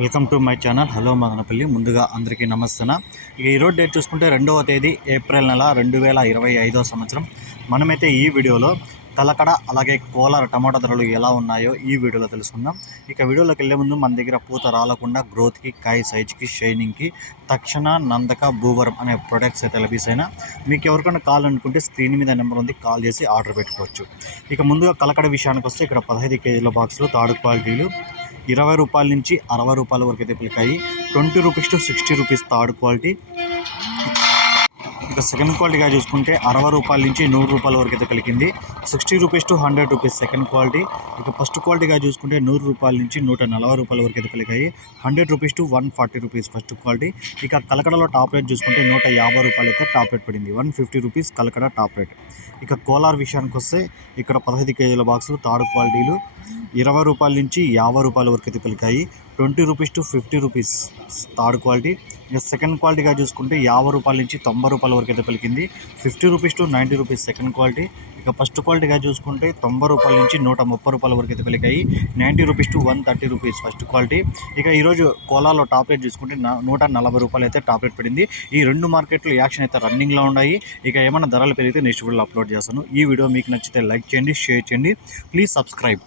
Welcome to my channel. Hello Madanapalle. ముందుగా అందరికీ నమస్తన. ఇక ఈరోజు డేట్ చూసుకుంటే రెండవ తేదీ ఏప్రిల్ నెల రెండు వేల ఇరవై ఐదో సంవత్సరం. మనమైతే ఈ వీడియోలో తలకడ అలాగే కోలార టమాటా ధరలు ఎలా ఉన్నాయో ఈ వీడియోలో తెలుసుకుందాం. ఇక వీడియోలోకి వెళ్ళే ముందు మన దగ్గర పూత రాలకుండా గ్రోత్కి కాయ సైజ్కి షైనింగ్కి తక్షణ నందక భూవరం అనే ప్రొడక్ట్స్ అయితే లభిస్తాయినా. మీకు ఎవరికైనా కాల్ అనుకుంటే స్క్రీన్ మీద నెంబర్ ఉంది కాల్ చేసి ఆర్డర్ పెట్టుకోవచ్చు. ఇక ముందుగా కలకడ విషయానికి వస్తే ఇక్కడ పదహైదు కేజీల బాక్సులు తాడు క్వాలిటీలు ఇరవై రూపాయల నుంచి అరవై రూపాయల వరకు అయితే పిలికాయి twenty rupees to sixty rupees third quality. ఇక సెకండ్ క్వాలిటీగా చూసుకుంటే అరవై రూపాయల నుంచి నూరు రూపాయల వరకు అయితే కలిగింది. Sixty rupees to hundred rupees second quality ఇక ఫస్ట్ క్వాలిటీగా చూసుకుంటే నూరు రూపాయల నుంచి నూట నలభై రూపాయల వరకు అయితే కలిగాయి. Hundred rupees to one forty rupees first quality ఇక కలకడలో టాప్ రేట్ చూసుకుంటే నూట యాభై రూపాయలు అయితే టాప్ రేట్ పడింది. One fifty rupees Kalakada top rate ఇక కోలార్ విషయానికి వస్తే ఇక్కడ పదహైదు కేజీల బాక్సులు థర్డ్ క్వాలిటీలు ఇరవై రూపాయల నుంచి యాభై రూపాయల వరకు అయితే పలికాయి twenty rupees to fifty rupees third quality second క్వాలిటీగా చూసుకుంటే యాభై రూపాయల నుంచి తొంభై రూపాయల వరకు అయితే పలికింది. Fifty rupees to ninety rupees second quality ఇక ఫస్ట్ క్వాలిటీగా చూసుకుంటే తొంభై రూపాయల నుంచి నూట ముప్పై రూపాయల వరకు అయితే పలికాయి. Ninety rupees to one thirty rupees first quality ఇక ఈరోజు కోలాలో టాప్ రేట్ చూసుకుంటే నూట నలభై రూపాయలు అయితే టాప్ రేట్ పడింది. ఈ రెండు మార్కెట్లు యాక్షన్ అయితే రన్నింగ్లో ఉన్నాయి. ఇక ఏమైనా ధరలు పెరిగితే నెక్స్ట్ వీడియోలో అప్లోడ్ చేస్తాను. ఈ వీడియో మీకు నచ్చితే లైక్ చేయండి షేర్ చేయండి. Please subscribe